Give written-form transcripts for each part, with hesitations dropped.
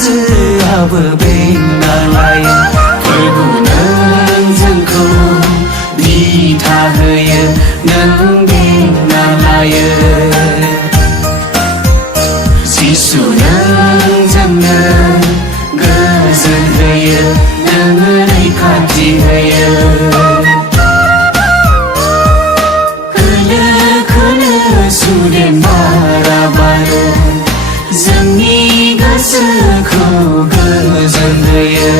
हाजोआबो बेंना लायो फोरबो नों जोंखौ दिथा होयो नों बेंना लायो जिसु नों जोंनो गोजोन होयो नों रैखाथि होयो खोलो खोलो सुदेम बारा बारो जोंनि गोसोखौ गोजोन होयो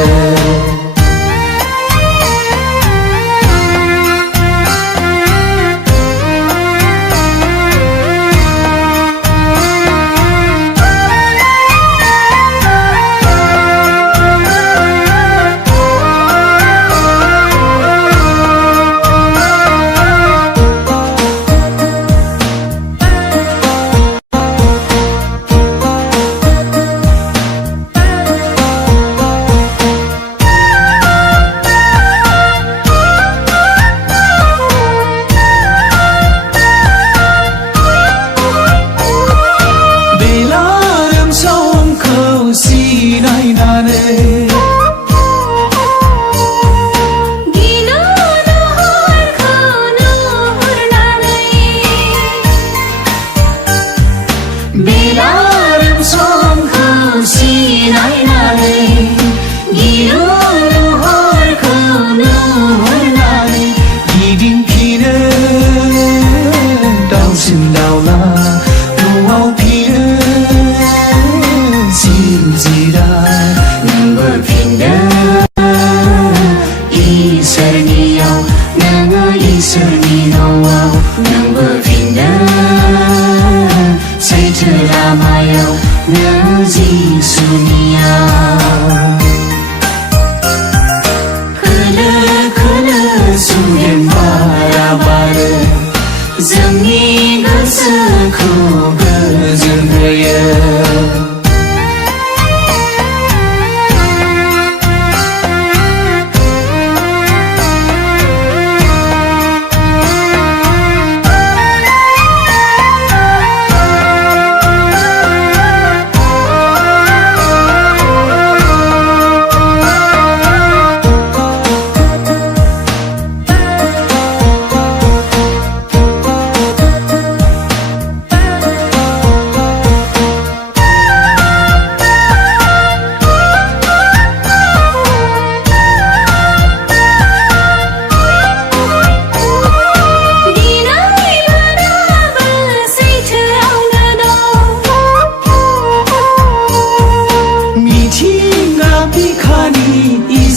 जोंनि गोसोखौ गोजोन होयो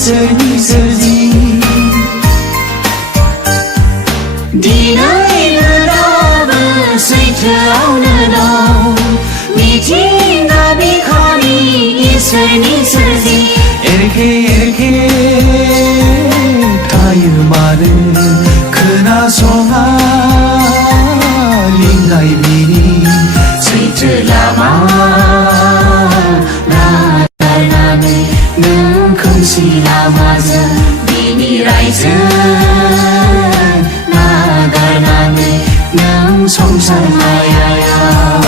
इसोरनि सोरजि दिनैबो सैथोआवनो दं मिथिंगा बिखानि इसोरनि सोरजि एरखे एरखे थायो मारो खोनासङा लिंनाय बिनि सैथो लामा नागारनानै नों खोमसि लामाजों बिनि रायजो नागारनानै नों संसार मायायाव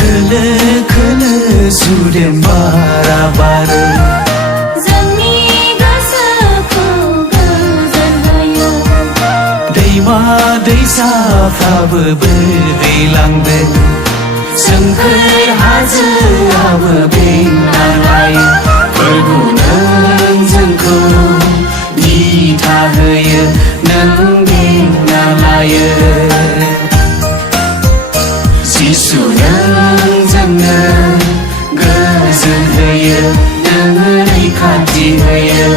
खोलो खोलो सुदेम बारा बारो जोंनि गोसोखौ गोजोन होयो दैमा दैसाफ्राबो बोहैलांदों सोमखोर हाजोआबो बेंना लायो फोरबो नों जोंखौ दिथा होयो नों बेंना लायो जिसु नों जोंनो गोजोन होयो नों रैखाथि होयो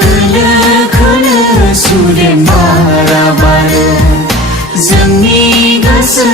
खोलो खोलो सुदेम बारा बारो जोंनि गोसो